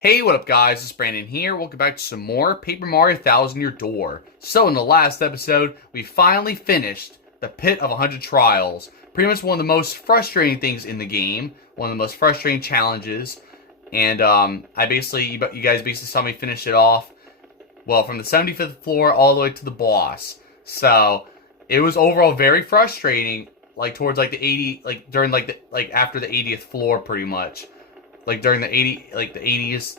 Hey, what up guys, it's Brandon here. Welcome back to some more Paper Mario 1000 Year Door. So in the last episode, we finally finished the Pit of 100 Trials. Pretty much one of the most frustrating things in the game, one of the most frustrating challenges. And you guys basically saw me finish it off, well, from the 75th floor all the way to the boss. So it was overall very frustrating, like towards like the 80, like during after the 80th floor pretty much. Like during the 80s,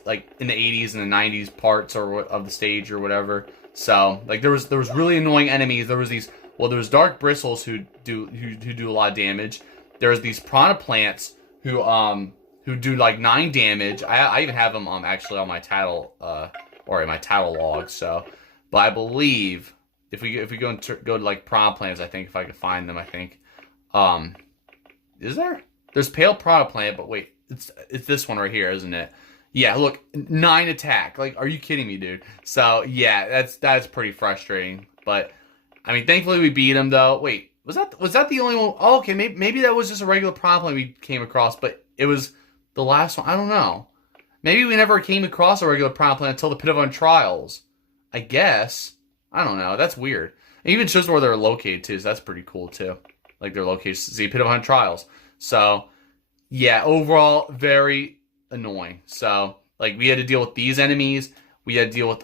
like in the 80s and the 90s parts or of the stage or whatever. So like there was really annoying enemies. There was dark bristles who do a lot of damage. There's these piranha plants who do like 9 damage. I even have them actually on my title or in my title log. So, but I believe if we go to like piranha plants, I think if I could find them, I think is there's pale piranha plant, but wait. It's this one right here, isn't it? Yeah, look, 9 attack. Like, are you kidding me, dude? So yeah, that's pretty frustrating. But I mean, thankfully we beat him though. Wait, was that the only one? Oh, okay, maybe that was just a regular problem we came across, but it was the last one. I don't know. Maybe we never came across a regular problem until the Pit of On Trials. I guess. I don't know. That's weird. It even shows where they're located too. So that's pretty cool too. Like their location. See, Pit of On Trials. So. Yeah, overall, very annoying. So, like, we had to deal with these enemies. We had to deal with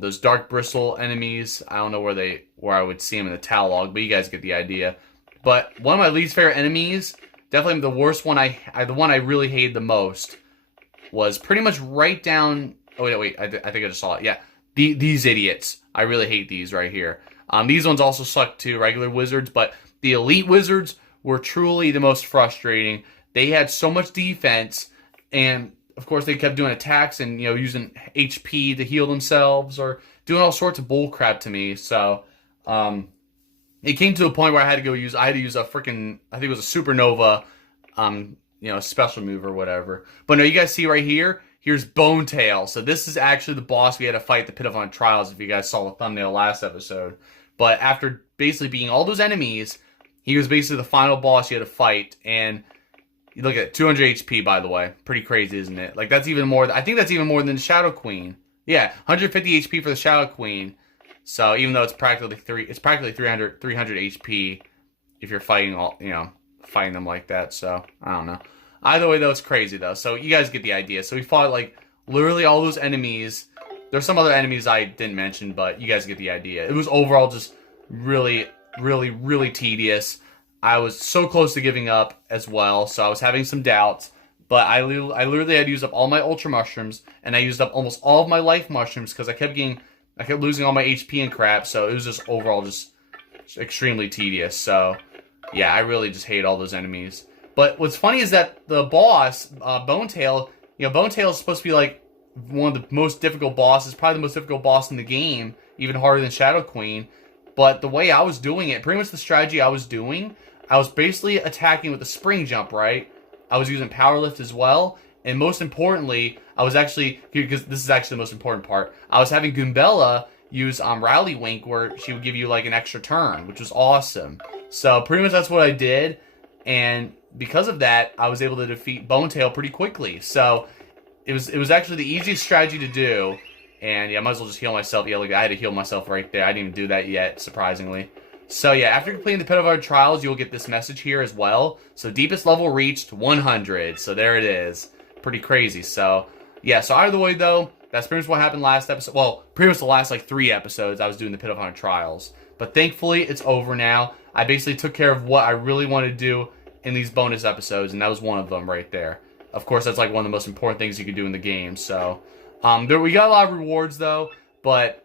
those dark bristle enemies. I don't know where I would see them in the talent log, but you guys get the idea. But one of my least favorite enemies, definitely the worst one, the one I really hated the most, was pretty much right down. Oh wait, I think I just saw it. Yeah, these idiots. I really hate these right here. These ones also suck too, regular wizards, but the elite wizards were truly the most frustrating. They had so much defense, and of course they kept doing attacks and using HP to heal themselves or doing all sorts of bull crap to me. So it came to a point where I had to use a freaking, I think it was a supernova special move or whatever. But no, you guys see right here, here's Bone Tail. So this is actually the boss we had to fight the Pit of On Trials, if you guys saw the thumbnail last episode. But after basically beating all those enemies, he was basically the final boss you had to fight. And you look at 200 HP, by the way. Pretty crazy, isn't it? Like, that's even more. I think that's even more than the Shadow Queen. Yeah, 150 HP for the Shadow Queen. So even though it's practically 300 HP if you're fighting fighting them like that. So I don't know. Either way, though, it's crazy though. So you guys get the idea. So we fought like literally all those enemies. There's some other enemies I didn't mention, but you guys get the idea. It was overall just really, really, really tedious. I was so close to giving up as well, so I was having some doubts. But I literally had to use up all my Ultra Mushrooms, and I used up almost all of my Life Mushrooms because I kept losing all my HP and crap. So it was just overall just extremely tedious. So yeah, I really just hate all those enemies. But what's funny is that the boss, Bone Tail, Bone Tail is supposed to be like one of the most difficult bosses, probably the most difficult boss in the game, even harder than Shadow Queen. But the way I was doing it, pretty much the strategy I was doing, I was basically attacking with a spring jump, right? I was using power lift as well. And most importantly, I was actually, because this is actually the most important part, I was having Goombella use Rally Wink, where she would give you like an extra turn, which was awesome. So pretty much that's what I did. And because of that, I was able to defeat Bone Tail pretty quickly. So it was actually the easiest strategy to do. And yeah, I might as well just heal myself. Yeah, look, I had to heal myself right there. I didn't even do that yet, surprisingly. So yeah, after completing the Pit of Our Trials, you'll get this message here as well. So deepest level reached, 100. So there it is. Pretty crazy. So yeah, so either way though, that's pretty much what happened last episode. Well, pretty much the last like 3 episodes I was doing the Pit of Our Trials. But thankfully, it's over now. I basically took care of what I really wanted to do in these bonus episodes, and that was one of them right there. Of course, that's like one of the most important things you can do in the game. So we got a lot of rewards though, but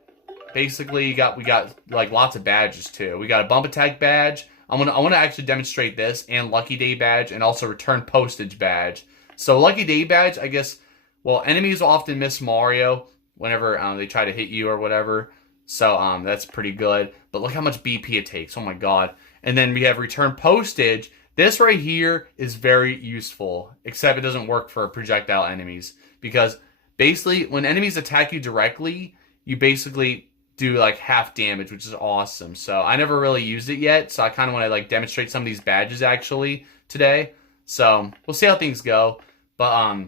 basically we got like lots of badges too. We got a bump attack badge. I want to actually demonstrate this, and Lucky Day badge, and also Return Postage badge. So Lucky Day badge, I guess, well, enemies will often miss Mario whenever they try to hit you or whatever. So that's pretty good. But look how much BP it takes. Oh my god. And then we have Return Postage. This right here is very useful, except it doesn't work for projectile enemies, because basically when enemies attack you directly, you basically do like half damage, which is awesome. So I never really used it yet, so I kind of want to like demonstrate some of these badges actually today. So we'll see how things go. But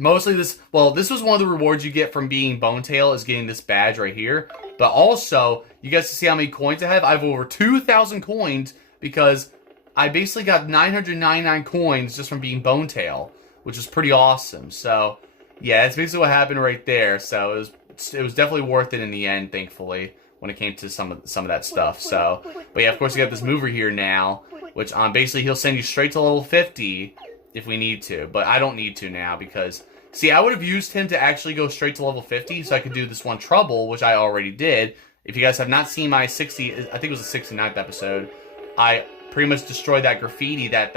Mostly this, well, this was one of the rewards you get from being Bonetail, is getting this badge right here. But also, you guys can see how many coins I have. I have over 2,000 coins because I basically got 999 coins just from being Bonetail, which is pretty awesome. So, yeah, that's basically what happened right there. So it was definitely worth it in the end, thankfully, when it came to some of that stuff. So, but yeah, of course, we got this mover here now, which basically he'll send you straight to level 50 if we need to, but I don't need to now because, see, I would have used him to actually go straight to level 50 so I could do this one trouble, which I already did. If you guys have not seen my 60, I think it was the 69th episode, I pretty much destroyed that graffiti that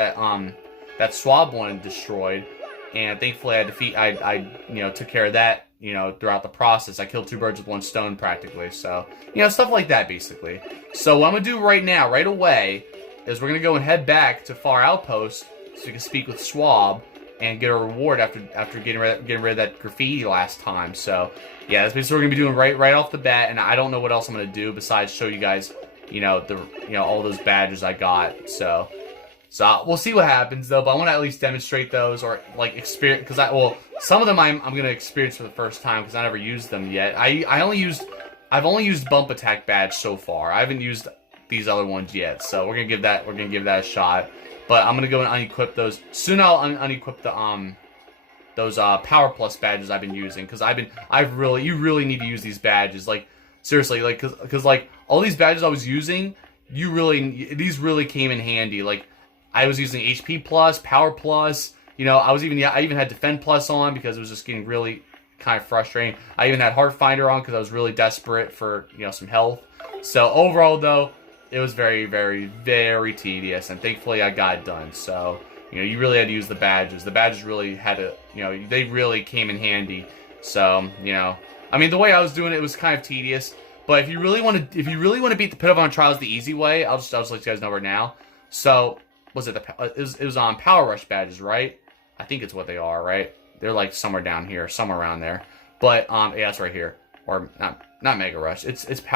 Swob wanted destroyed, and thankfully I took care of that, throughout the process. I killed 2 birds with 1 stone practically, so, stuff like that basically. So what I'm going to do right now, right away, is we're going to go and head back to Far Outpost so we can speak with Swob and get a reward after getting rid of that graffiti last time. So, yeah, that's basically what we're going to be doing right off the bat, and I don't know what else I'm going to do besides show you guys, all those badges I got. So we'll see what happens, though, but I want to at least demonstrate those or, like, experience, because some of them I'm going to experience for the first time because I never used them yet. I've only used Bump Attack badge so far. I haven't used these other ones yet, so we're going to give that a shot. But I'm gonna go and unequip those. Soon I'll unequip the those Power Plus badges I've been using, because you really need to use these badges, like, seriously, like, cause like all these badges I was using, these really came in handy. Like, I was using HP Plus, Power Plus, I even had Defend Plus on because it was just getting really kind of frustrating. I even had Heart Finder on because I was really desperate for some health. So overall though, it was very, very, very tedious, and thankfully I got it done. So, you really had to use the badges. The badges really had to, they really came in handy. So, I mean, the way I was doing it was kind of tedious. But if you really want to beat the Pit of Honor Trials the easy way, I'll just let you guys know right now. So, it was on Power Rush badges, right? I think it's what they are, right? They're like somewhere down here, somewhere around there. But yeah, it's right here, or not Mega Rush.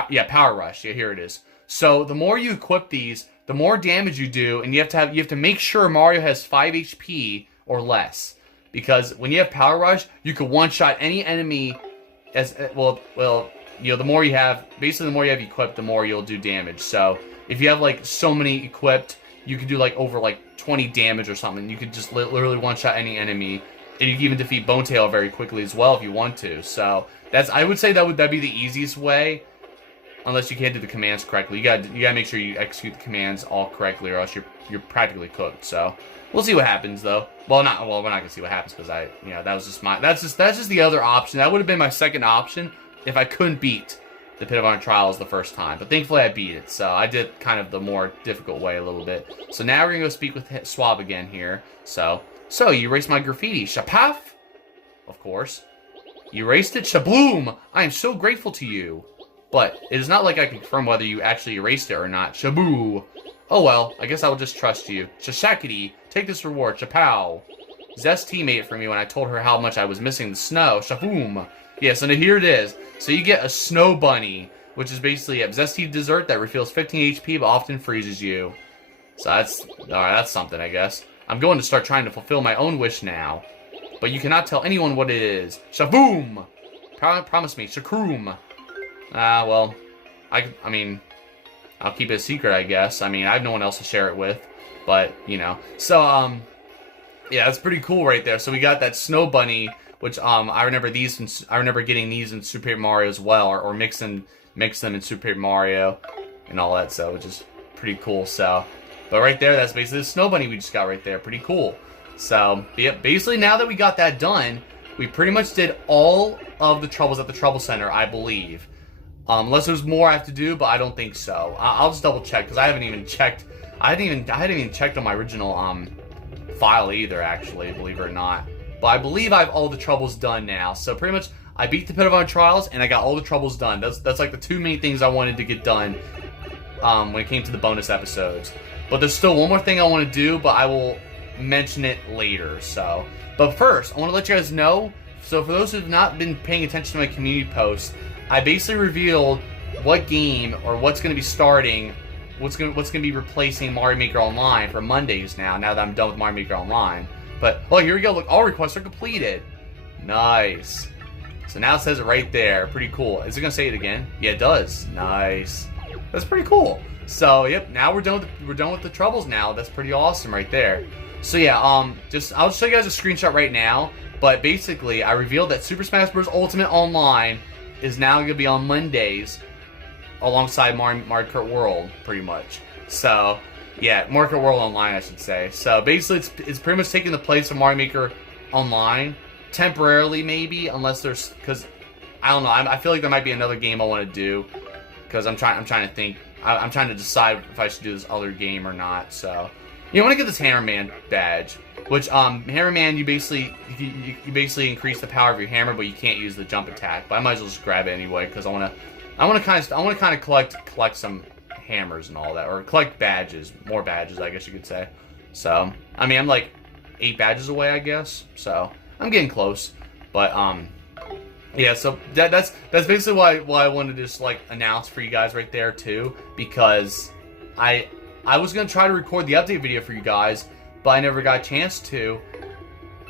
Yeah, Power Rush. Yeah, here it is. So the more you equip these, the more damage you do, and you have to make sure Mario has 5 HP or less, because when you have Power Rush, you can one-shot any enemy as well. The more you have, basically, the more you have equipped, the more you'll do damage. So if you have like so many equipped, you could do like over like 20 damage or something. You could just literally one-shot any enemy, and you can even defeat Bonetail very quickly as well if you want to. So I would say that'd be the easiest way. Unless you can't do the commands correctly, you gotta make sure you execute the commands all correctly, or else you're practically cooked. So we'll see what happens, though. We're not gonna see what happens because that's just the other option. That would have been my second option if I couldn't beat the Pit of Honor Trials the first time. But thankfully I beat it, so I did kind of the more difficult way a little bit. So now we're gonna go speak with Swob again here. So you erased my graffiti, Shapaf? Of course. You erased it, Shabloom! I am so grateful to you. But it is not like I can confirm whether you actually erased it or not. Shaboo. Oh well, I guess I will just trust you. Shashakity, take this reward. Chapow. Zesty made it for me when I told her how much I was missing the snow. Shaboom. Yeah, so now here it is. So you get a snow bunny, which is basically a zesty dessert that refills 15 HP but often freezes you. So that's something, I guess. I'm going to start trying to fulfill my own wish now. But you cannot tell anyone what it is. Shaboom. Promise me. Shakroom. Well, I mean, I'll keep it a secret, I guess. I mean, I have no one else to share it with, but, So, yeah, that's pretty cool right there. So we got that snow bunny, which, I remember getting these in Super Paper Mario as well, or mix them in Super Paper Mario and all that, so, which is pretty cool, so. But right there, that's basically the snow bunny we just got right there. Pretty cool. So, yeah, basically now that we got that done, we pretty much did all of the troubles at the Trouble Center, I believe. Unless there's more I have to do, but I don't think so. I'll just double check because I haven't even checked. I hadn't even checked on my original file either, actually, believe it or not. But I believe I have all the troubles done now. So pretty much, I beat the Pit of Honor Trials and I got all the troubles done. That's like the 2 main things I wanted to get done when it came to the bonus episodes. But there's still one more thing I want to do, but I will mention it later. So, but first, I want to let you guys know. So for those who have not been paying attention to my community posts, I basically revealed what game or what's going to be starting, what's going to be replacing Mario Maker Online for Mondays now that I'm done with Mario Maker Online. But, oh, here we go. Look, all requests are completed. Nice. So now it says it right there. Pretty cool. Is it going to say it again? Yeah, it does. Nice. That's pretty cool. So, yep, now we're done with the troubles now. That's pretty awesome right there. So, yeah, I'll show you guys a screenshot right now. But basically, I revealed that Super Smash Bros. Ultimate Online is now going to be on Mondays alongside Mario Kart World, pretty much. So, yeah, Mario Kart World Online, I should say. So, basically, it's pretty much taking the place of Mario Maker Online. Temporarily, maybe, unless there's... Because, I don't know, I feel like there might be another game I want to do. Because I'm trying to think... I'm trying to decide if I should do this other game or not, so... You want to get this Hammerman badge, which Hammerman you basically increase the power of your hammer, but you can't use the jump attack. But I might as well just grab it anyway because I want to kind of collect some hammers and all that, or collect badges, more badges, I guess you could say. So I mean I'm like 8 badges away, I guess. So I'm getting close, but yeah. So that's basically why I wanted to just like announce for you guys right there too, because I was going to try to record the update video for you guys, but I never got a chance to.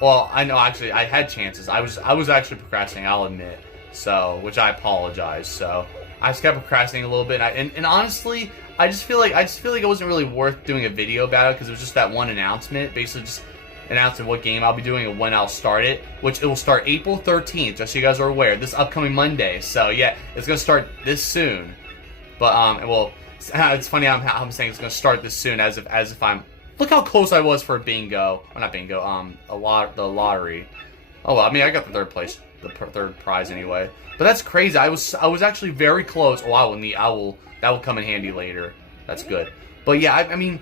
Well, I know, actually, I had chances. I was actually procrastinating, I'll admit. So, which I apologize. So, I just kept procrastinating a little bit. And honestly, I just feel like it wasn't really worth doing a video about it, because it was just that one announcement. Basically, just announcing what game I'll be doing and when I'll start it. Which, it will start April 13th, just so you guys are aware. This upcoming Monday. So, yeah, it's going to start this soon. But, well... It's funny I'm saying it's going to start this soon, as if I'm... Look how close I was for a bingo. Well, not bingo, the lottery. Oh, well, I mean, I got the third place, the third prize anyway. But that's crazy. I was actually very close. Oh, that will come in handy later. That's good. But yeah, I mean,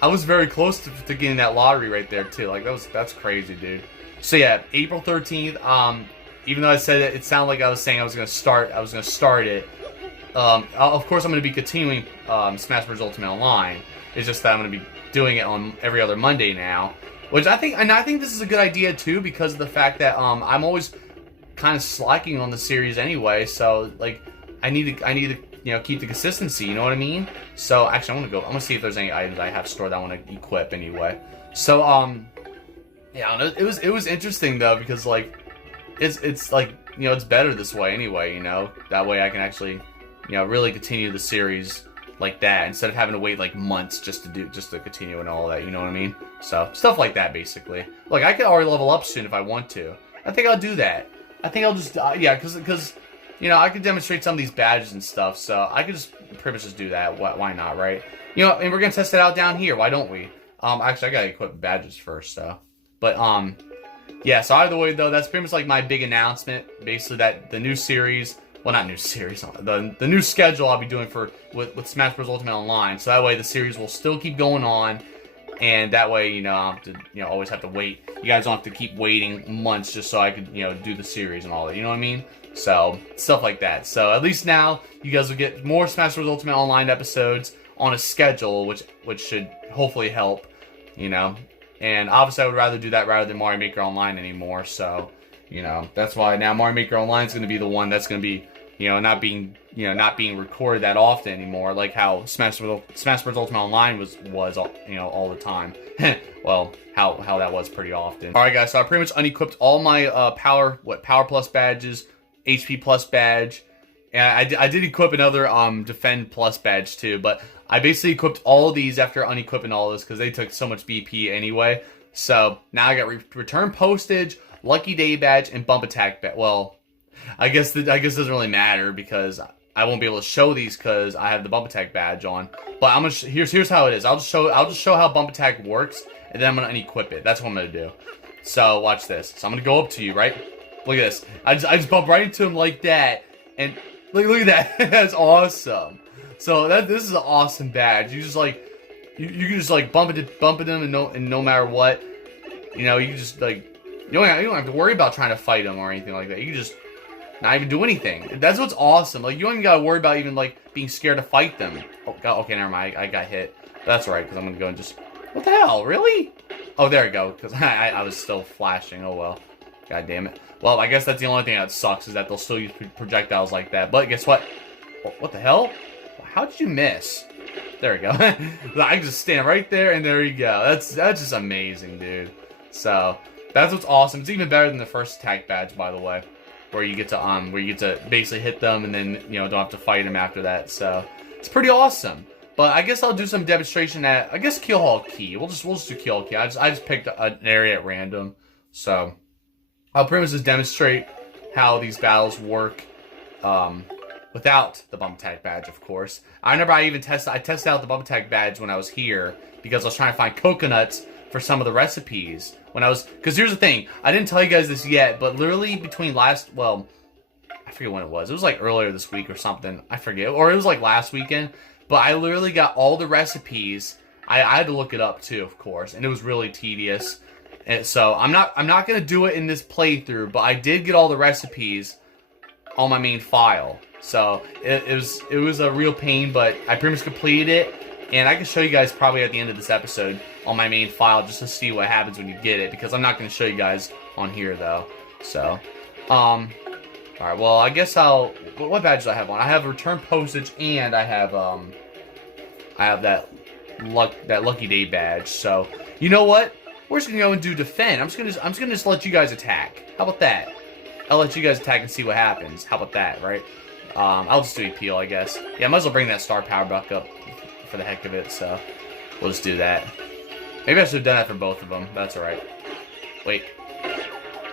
I was very close to getting that lottery right there too. Like that's crazy, dude. So yeah, April 13th. Even though I said it sounded like I was saying I was gonna start it. Of course, I'm going to be continuing Smash Bros. Ultimate Online. It's just that I'm going to be doing it on every other Monday now, which I think this is a good idea too, because of the fact that I'm always kind of slacking on the series anyway. So like, I need to keep the consistency. You know what I mean? So actually, I'm gonna see if there's any items I have stored that I want to equip anyway. So yeah, it was interesting though, because like it's like it's better this way anyway. That way I can actually really continue the series like that, instead of having to wait like months just to continue and all that, you know what I mean? So, stuff like that, basically. Like, I could already level up soon if I want to. I think I'll do that. I think I'll just, yeah, because I could demonstrate some of these badges and stuff, so I could just pretty much just do that. Why not, right? And we're gonna test it out down here, why don't we? Actually, I gotta equip badges first, so. But, yeah, so either way, though, that's pretty much like my big announcement, basically, that the new series... Well, not new series. The new schedule I'll be doing with Smash Bros. Ultimate Online. So that way the series will still keep going on, and that way I don't have to always have to wait. You guys don't have to keep waiting months just so I could do the series and all that. You know what I mean? So stuff like that. So at least now you guys will get more Smash Bros. Ultimate Online episodes on a schedule, which should hopefully help. And obviously I would rather do that rather than Mario Maker Online anymore. So that's why now Mario Maker Online is going to be the one that's going to be not being recorded that often anymore, like how Smash Bros. Ultimate Online was all the time. Well, how that was pretty often. All right, guys. So I pretty much unequipped all my Power Plus badges, HP Plus badge, and I did equip another Defend Plus badge too. But I basically equipped all of these after unequipping all this because they took so much BP anyway. So now I got Return Postage, Lucky Day badge, and Bump Attack badge. Well, I guess it doesn't really matter because I won't be able to show these because I have the Bump Attack badge on. But I'm gonna here's how it is. I'll just show how Bump Attack works, and then I'm gonna unequip it. That's what I'm gonna do. So watch this. So I'm gonna go up to you, right? Look at this. I just bump right into him like that, and look at that. That's awesome. So this is an awesome badge. You just like you can just like bump into them, and no matter what, you can just like you don't have to worry about trying to fight them or anything like that. You can just not even do anything. That's what's awesome. Like, you don't even gotta worry about even, like, being scared to fight them. Oh, God, okay, never mind. I got hit. That's right, because I'm gonna go and just... What the hell? Really? Oh, there we go, because I was still flashing. Oh, well. God damn it. Well, I guess that's the only thing that sucks, is that they'll still use projectiles like that. But guess what? What the hell? How did you miss? There we go. I can just stand right there, and there you go. That's just amazing, dude. So... That's what's awesome. It's even better than the first attack badge, by the way, where you get to basically hit them and then don't have to fight them after that. So it's pretty awesome. But I guess I'll do some demonstration at Kill Hall Key. We'll just do Kill Hall Key. I just picked an area at random, so I'll pretty much just demonstrate how these battles work without the bump attack badge, of course. I remember I tested out the bump attack badge when I was here because I was trying to find coconuts for some of the recipes because here's the thing, I didn't tell you guys this yet, but literally between I forget when it was like earlier this week or something, I forget, or it was like last weekend, but I literally got all the recipes. I had to look it up too, of course, and it was really tedious, and so I'm not gonna do it in this playthrough, but I did get all the recipes on my main file, so it was a real pain, but I pretty much completed it. And I can show you guys probably at the end of this episode on my main file just to see what happens when you get it, because I'm not going to show you guys on here though. So, alright, well, I guess what badge do I have on? I have Return Postage and I have that Lucky Day badge. So, you know what? We're just going to go and do Defend. I'm just gonna just let you guys attack. How about that? I'll let you guys attack and see what happens. How about that, right? I'll just do Appeal, I guess. Yeah, I might as well bring that star power back up for the heck of it, so we'll just do that. Maybe I should have done that for both of them. That's alright. Wait.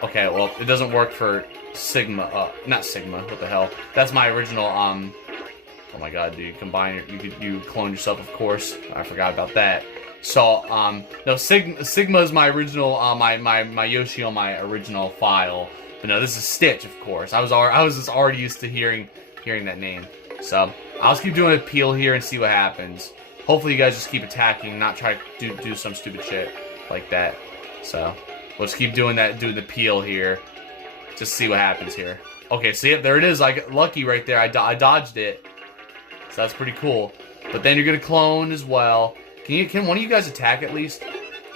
Okay, well, it doesn't work for Sigma. Not Sigma. What the hell? That's my original, oh my god, dude. You clone yourself, of course. I forgot about that. So, no, Sigma is my original, my Yoshi on my original file. But no, this is Stitch, of course. I was just already used to hearing that name. So, I'll just keep doing Appeal here and see what happens. Hopefully you guys just keep attacking, not try to do some stupid shit like that. So, we'll just keep doing the Appeal here. Just see what happens here. Okay, see it? There it is. I got lucky right there. I dodged it. So that's pretty cool. But then you're going to clone as well. Can one of you guys attack at least?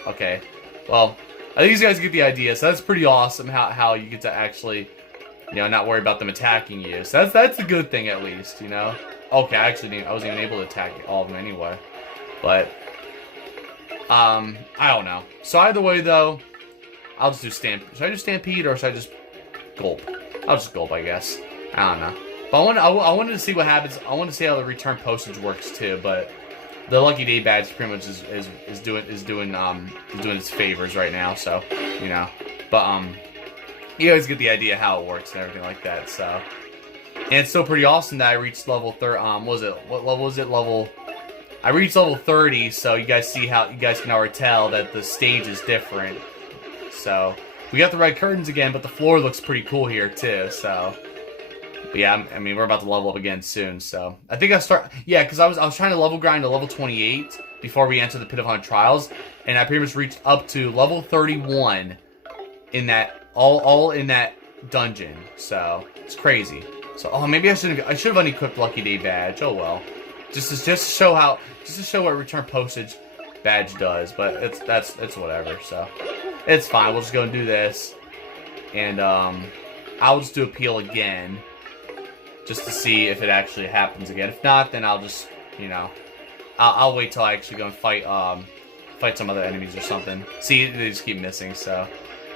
Okay. Well, I think you guys get the idea. So that's pretty awesome how you get to actually, not worry about them attacking you. So that's a good thing at least, Okay, I wasn't even able to attack all of them anyway. But, I don't know. So either way, though, I'll just do Stampede. Should I do Stampede or should I just Gulp? I'll just Gulp, I guess. I don't know. But I wanted to see what happens. I wanted to see how the Return Postage works, too. But the Lucky Day badge pretty much is doing its favors right now. So, But, you guys get the idea how it works and everything like that, so. And it's still pretty awesome that I reached level what level was it? I reached level 30, so you guys see how, you guys can already tell that the stage is different. So, we got the red curtains again, but the floor looks pretty cool here, too, so. But yeah, I mean, we're about to level up again soon, so. I think because I was trying to level grind to level 28 before we enter the Pit of 100 Trials, and I pretty much reached up to level 31 in that, all in that dungeon, so. It's crazy. So, maybe I should have unequipped Lucky Day badge. Oh well, just to show what Return Postage badge does. But it's whatever. So it's fine. We'll just go and do this, and I'll just do Appeal again, just to see if it actually happens again. If not, then I'll just I'll wait till I actually go and fight some other enemies or something. See, they just keep missing. So,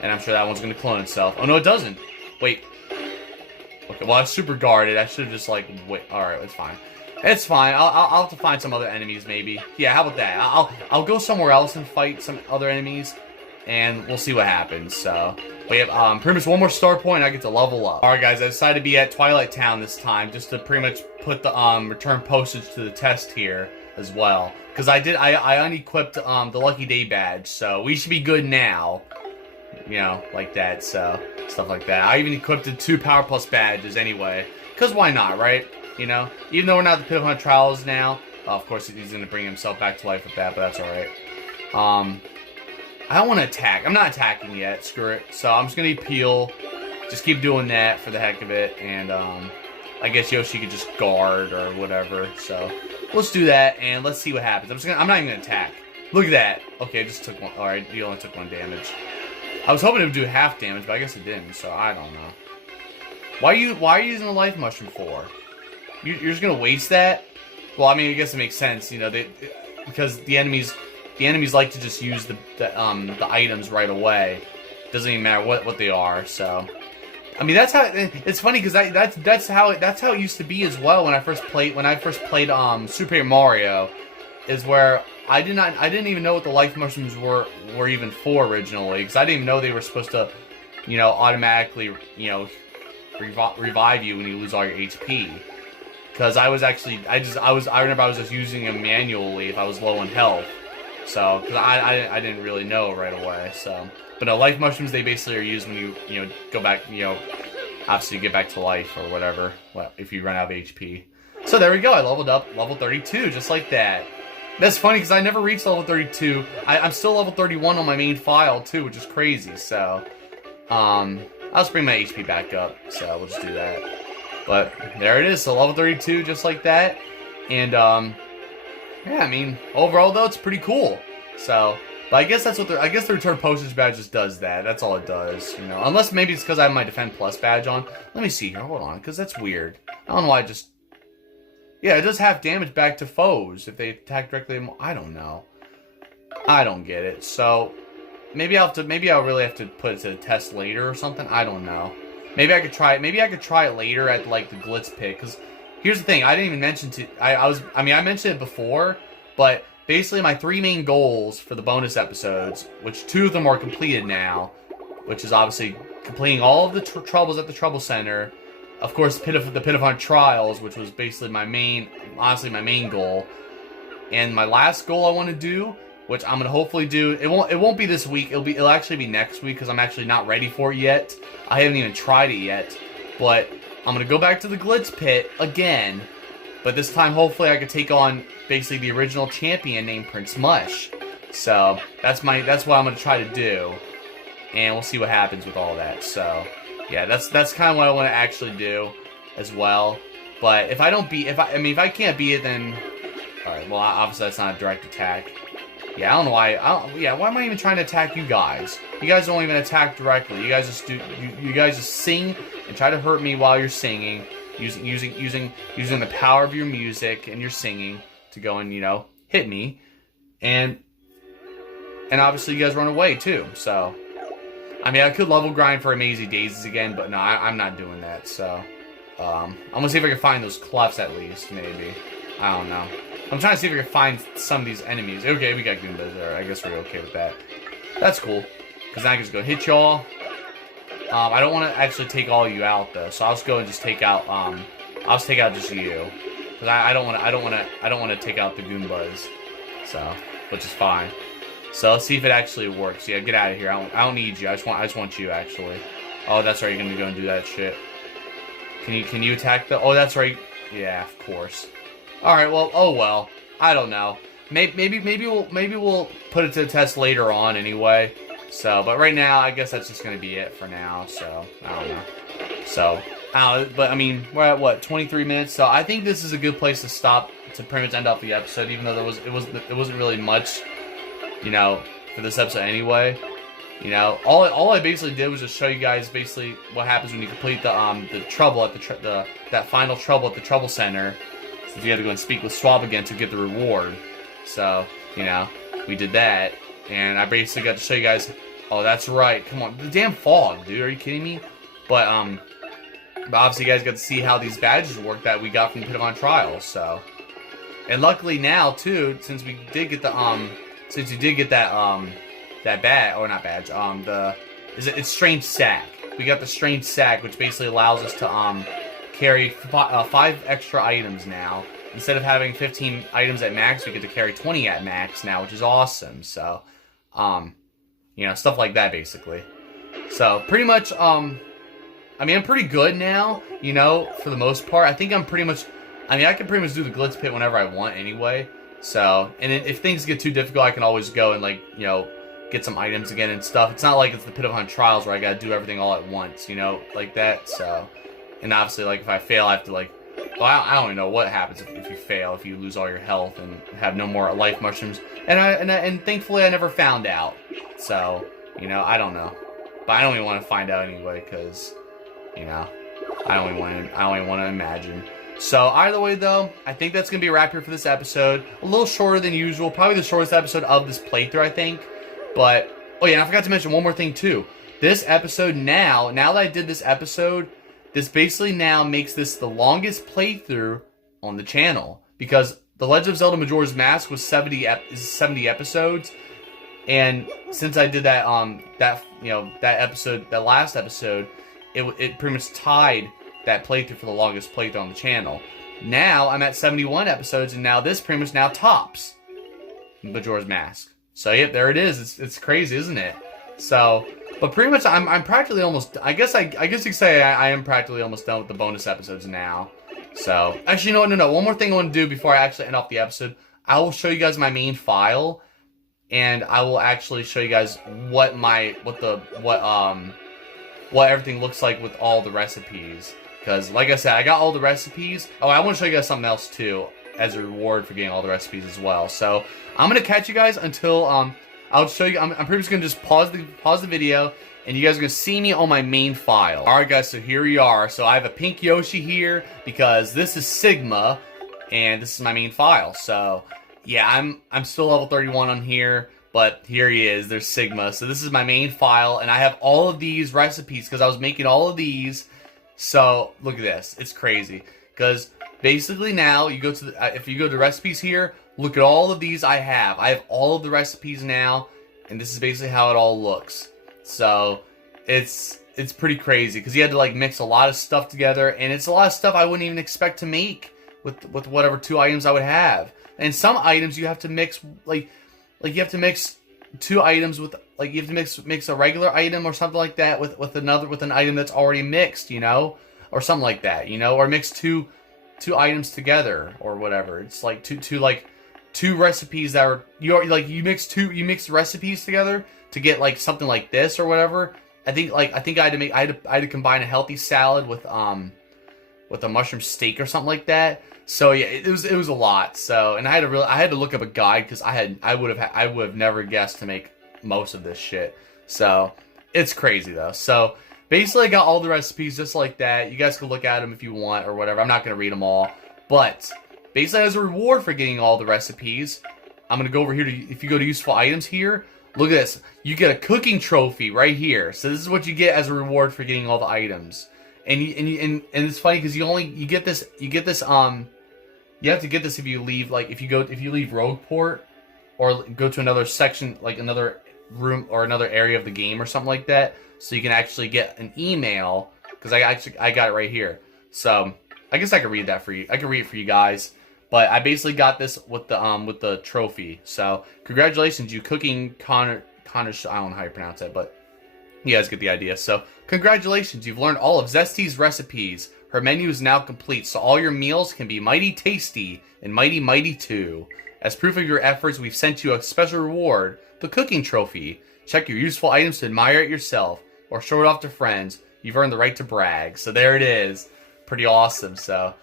and I'm sure that one's gonna clone itself. Oh no, it doesn't. Wait. Okay, well, I super guarded. I should have just, wait. Alright, it's fine. It's fine. I'll have to find some other enemies, maybe. Yeah, how about that? I'll go somewhere else and fight some other enemies, and we'll see what happens, so. We have, pretty much one more star point, and I get to level up. Alright, guys, I decided to be at Twilight Town this time, just to pretty much put the, Return Postage to the test here, as well. Because I unequipped, the Lucky Day badge, so we should be good now. Like that, so, stuff like that. I even equipped the 2 Power Plus badges anyway, because why not, right? Even though we're not at the Pit of 100 Trials now, of course he's going to bring himself back to life with that, but that's alright. I don't want to attack. I'm not attacking yet, screw it. So I'm just going to Appeal, just keep doing that for the heck of it, and, I guess Yoshi could just guard or whatever, so, let's do that, and let's see what happens. I'm not even going to attack. Look at that. Okay, it just took one, alright, you only took 1 damage. I was hoping it would do half damage, but I guess it didn't, so I don't know. Why are you using the life mushroom for? You're just gonna waste that? Well, I mean, I guess it makes sense, because the enemies like to just use the items right away. doesn't even matter what they are. So, I mean, that's how it's funny because that's how it used to be as well when I first played Super Paper Mario, is where I didn't even know what the life mushrooms were even for originally, because I didn't even know they were supposed to, automatically, revive you when you lose all your HP. Because I remember I was just using them manually if I was low in health. So, because I didn't really know right away. So, but no, life mushrooms, they basically are used when you go back, obviously get back to life or whatever, if you run out of HP. So there we go, I leveled up, level 32, just like that. That's funny because I never reached level 32. I'm still level 31 on my main file too, which is crazy. So, I'll just bring my HP back up. So we'll just do that. But there it is. So level 32, just like that. And yeah, I mean, overall though, it's pretty cool. So, but I guess that's what I guess the Return Postage badge just does that. That's all it does. Unless maybe it's because I have my Defend Plus badge on. Let me see here. Hold on, because that's weird. I don't know why I just. Yeah, it does half damage back to foes if they attack directly. I don't know. I don't get it. So maybe I'll really have to put it to the test later or something. I don't know. Maybe I could try it. Maybe I could try it later at like the Glitz Pit. Because here's the thing. I didn't even mention I mentioned it before, but basically my 3 main goals for the bonus episodes, which 2 of them are completed now, which is obviously completing all of the troubles at the Trouble Center. Of course, the Pit of 100 Trials, which was basically my main goal, and my last goal I want to do, which I'm gonna hopefully do. It won't be this week. It'll actually be next week because I'm actually not ready for it yet. I haven't even tried it yet, but I'm gonna go back to the Glitz Pit again. But this time, hopefully, I could take on basically the original champion named Prince Mush. So that's what I'm gonna try to do, and we'll see what happens with all that. So. Yeah, that's kind of what I want to actually do, as well. But if I can't beat it, then all right. Well, obviously that's not a direct attack. Yeah, I don't know why. Why am I even trying to attack you guys? You guys don't even attack directly. You guys just do. You guys just sing and try to hurt me while you're singing, using the power of your music and your singing to go and hit me, and obviously you guys run away too. So. I mean, I could level grind for Amazing Daisies again, but no, I'm not doing that, so... I'm gonna see if I can find those Clefs at least, maybe. I don't know. I'm trying to see if I can find some of these enemies. Okay, we got Goombas there. I guess we're okay with that. That's cool. Because now I can just go hit y'all. I don't want to actually take all of you out, though, so I'll just go and just take out, I'll just take out just you. Because I don't want to take out the Goombas. So, which is fine. So let's see if it actually works. Yeah, get out of here. I don't need you. I just want you actually. Oh, that's right. You're gonna go and do that shit. Can you attack the? Oh, that's right. Yeah, of course. All right. Well. Oh well. I don't know. Maybe we'll put it to the test later on anyway. So, but right now, I guess that's just gonna be it for now. So I don't know. So, but I mean, we're at what 23 minutes. So I think this is a good place to stop to pretty much end off the episode. Even though it wasn't really much. For this episode anyway. All I basically did was just show you guys basically what happens when you complete the trouble at that final trouble at the Trouble Center. So you have to go and speak with Swob again to get the reward. So, we did that. And I basically got to show you guys, oh, that's right. Come on. The damn fog, dude. Are you kidding me? But obviously you guys got to see how these badges work that we got from the Pit of 100 Trials, so. And luckily now, too, since we did get the, since you did get that badge, or not badge, it's Strange Sack. We got the Strange Sack, which basically allows us to, carry 5 extra items now. Instead of having 15 items at max, we get to carry 20 at max now, which is awesome. So, stuff like that, basically. So, pretty much, I mean, I'm pretty good now, for the most part. I think I can pretty much do the Glitz Pit whenever I want anyway. So, and if things get too difficult, I can always go and, get some items again and stuff. It's not like it's the Pit of 100 Trials where I gotta do everything all at once, like that. So, and obviously, if I fail, I have to, well, I don't even know what happens if you fail, if you lose all your health and have no more life mushrooms. And thankfully, I never found out. So, I don't know. But I don't even want to find out anyway, because, I don't even want to imagine. So, either way, though, I think that's going to be a wrap here for this episode. A little shorter than usual. Probably the shortest episode of this playthrough, I think. But, oh yeah, and I forgot to mention one more thing, too. this episode now that I did this episode, this basically now makes this the longest playthrough on the channel, because The Legend of Zelda Majora's Mask was 70 episodes, and since I did that that last episode, it pretty much tied that playthrough for the longest playthrough on the channel. Now I'm at 71 episodes, and now this pretty much now tops Majora's Mask. So yep, there it is. It's crazy, isn't it? So, but pretty much I'm practically almost. I guess you could say I am practically almost done with the bonus episodes now. So actually, no. One more thing I want to do before I actually end off the episode. I will show you guys my main file, and I will actually show you guys what everything looks like with all the recipes. Because, like I said, I got all the recipes. Oh, I want to show you guys something else, too, as a reward for getting all the recipes as well. So, I'm going to catch you guys until, I'll show you, I'm pretty much going to just pause the video, and you guys are going to see me on my main file. Alright, guys, so here we are. So, I have a pink Yoshi here, because this is Sigma, and this is my main file. So, yeah, I'm still level 31 on here, but here he is. There's Sigma. So, this is my main file, and I have all of these recipes, because I was making all of these. So, look at this. It's crazy. Because, basically now, you go to if you go to recipes here, look at all of these I have. I have all of the recipes now, and this is basically how it all looks. So, it's pretty crazy. Because you had to, like, mix a lot of stuff together, and it's a lot of stuff I wouldn't even expect to make with whatever 2 items I would have. And some items you have to mix, like you have to mix 2 items with, like, you have to mix a regular item or something like that with an item that's already mixed, you know, or something like that, you know, or mix two items together or whatever. It's like two recipes that are you mix recipes together to get like something like this or whatever. I think I had to combine a healthy salad with a mushroom steak or something like that. So yeah, it was a lot. So, and I had to look up a guide, because I would have never guessed to make most of this shit. So it's crazy though. So basically, I got all the recipes just like that. You guys can look at them if you want or whatever. I'm not gonna read them all, but basically, as a reward for getting all the recipes, I'm gonna go over here to, if you go to useful items here, look at this. You get a cooking trophy right here. So this is what you get as a reward for getting all the items. And it's funny because you get this you have to get this if you leave, like, if you leave Rogueport or go to another section, like another room or another area of the game or something like that, so you can actually get an email, because I got it right here. So I guess I could read that for you. I can read it for you guys. But I basically got this with the trophy. So congratulations, you cooking Connor. I don't know how you pronounce it, but you guys get the idea. So congratulations, you've learned all of Zesty's recipes. Her menu is now complete, so all your meals can be mighty tasty and mighty too. As proof of your efforts, we've sent you a special reward, the cooking trophy. Check your useful items to admire it yourself, or show it off to friends. You've earned the right to brag. So there it is. Pretty awesome. So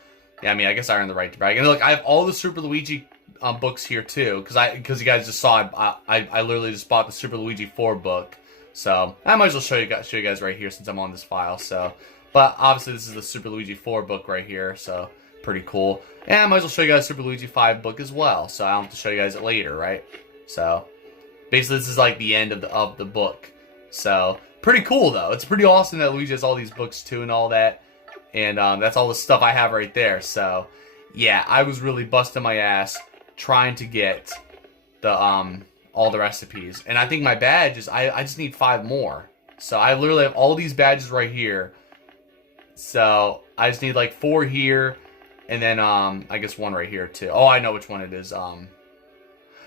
yeah, I mean, I guess I earned the right to brag. And look, I have all the Super Luigi books here too, because you guys just saw I literally just bought the Super Luigi 4 book. So I might as well show you guys right here since I'm on this file. So, but obviously this is the Super Luigi 4 book right here, so pretty cool. And I might as well show you guys Super Luigi 5 book as well, so I don't have to show you guys it later, right? So basically this is like the end of the book. So pretty cool though. It's pretty awesome that Luigi has all these books too and all that. And that's all the stuff I have right there. So yeah, I was really busting my ass trying to get the all the recipes. And I think my badge is I just need 5 more. So I literally have all these badges right here. So I just need like 4 here, and then I guess 1 right here too. Oh, I know which one it is.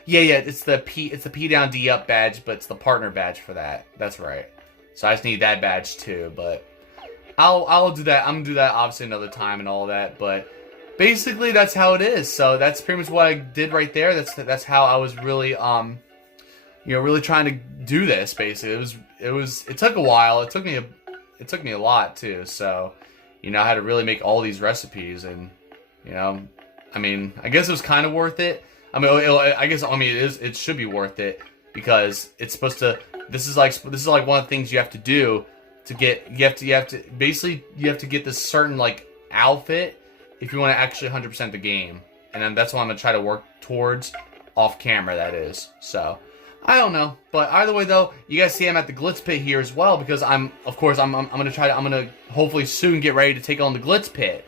Yeah, it's the P down D up badge, but it's the partner badge for that. That's right. So I just need that badge too, but I'll do that. I'm gonna do that obviously another time and all that, but basically that's how it is. So that's pretty much what I did right there. That's how I was really really trying to do this. Basically, it took a while. It took me a lot too. So I had to really make all these recipes, and I mean, I guess it was kind of worth it. I mean, it should be worth it, because it's supposed to. This is like one of the things you have to do to get. You have to get this certain like outfit if you want to actually 100% the game, and then that's what I'm gonna try to work towards off camera. That is so. I don't know, but either way though, you guys see I'm at the Glitz Pit here as well because I'm gonna hopefully soon get ready to take on the Glitz Pit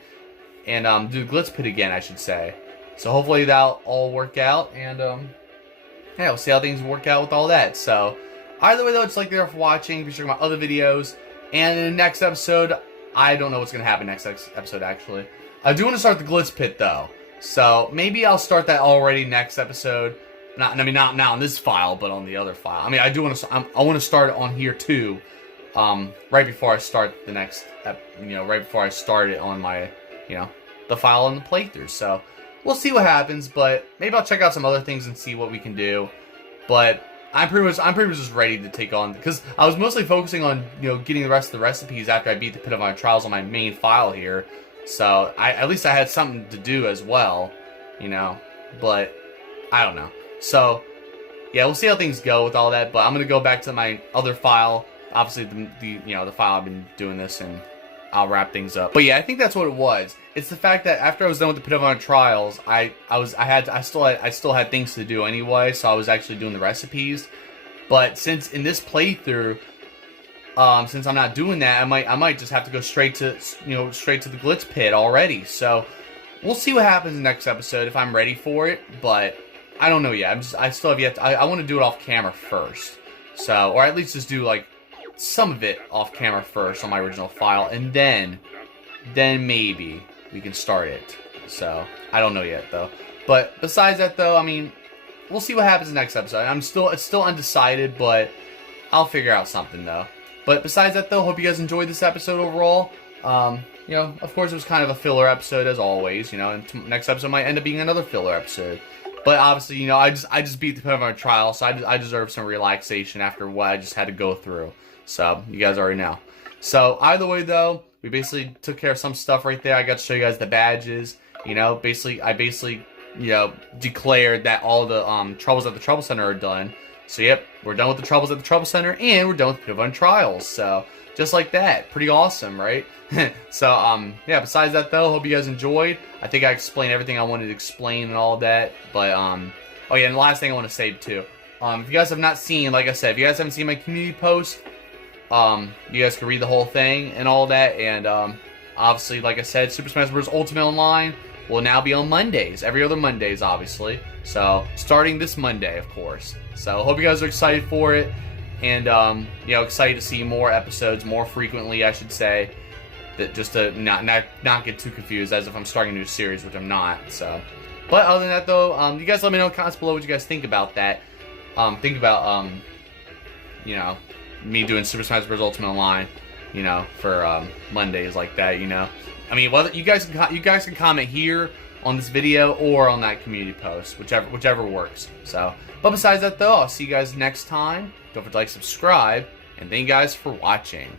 and do the Glitz Pit again, I should say. So hopefully that'll all work out, and yeah, we'll see how things work out with all that. So either way though, just like there for watching. Be sure to check my other videos, and in the next episode, I don't know what's gonna happen next episode actually. I do want to start the Glitz Pit though, so maybe I'll start that already next episode. Not now on this file, but on the other file. I mean, I do want to. I want to start it on here too, right before I start the next. Right before I start it on my, the file on the playthrough. So we'll see what happens, but maybe I'll check out some other things and see what we can do. But I'm pretty much just ready to take on, because I was mostly focusing on getting the rest of the recipes after I beat the Pit of Honor Trials on my main file here. So at least I had something to do as well, But I don't know. So, yeah, we'll see how things go with all that, but I'm going to go back to my other file, obviously the file I've been doing this, and I'll wrap things up. But yeah, I think that's what it was. It's the fact that after I was done with the Pit of Honor Trials, I still had things to do anyway, so I was actually doing the recipes. But since in this playthrough, since I'm not doing that, I might just have to go straight to the Glitz Pit already. So, we'll see what happens in the next episode if I'm ready for it, but I don't know yet. I still have yet to, I want to do it off camera first. So, or at least just do like some of it off camera first on my original file, and then maybe we can start it. So, I don't know yet though. But besides that though, I mean, we'll see what happens in the next episode. It's still undecided, but I'll figure out something though. But besides that though, hope you guys enjoyed this episode overall. Of course it was kind of a filler episode as always, and next episode might end up being another filler episode. But obviously, I just beat the Pit of Honor Trial, so I deserve some relaxation after what I just had to go through. So, you guys already know. So, either way, though, we basically took care of some stuff right there. I got to show you guys the badges. I basically, declared that all the troubles at the Trouble Center are done. So, yep, we're done with the troubles at the Trouble Center, and we're done with the Pit of Honor Trials. So, just like that. Pretty awesome, right? So, yeah, besides that, though, hope you guys enjoyed. I think I explained everything I wanted to explain and all that. But, oh yeah, and the last thing I want to say, too. If you guys have not seen, like I said, if you guys haven't seen my community post, you guys can read the whole thing and all that. And, obviously, like I said, Super Smash Bros. Ultimate Online will now be on Mondays. Every other Mondays, obviously. So, starting this Monday, of course. So, hope you guys are excited for it. And, excited to see more episodes more frequently, I should say. That just to not get too confused as if I'm starting a new series, which I'm not. So, but other than that, though, you guys let me know in the comments below what you guys think about that. Me doing Super Smash Bros. Ultimate Online, for Mondays like that. I mean, whether you guys can comment here on this video or on that community post, whichever works. So, but besides that, though, I'll see you guys next time. Don't forget to like, subscribe, and thank you guys for watching.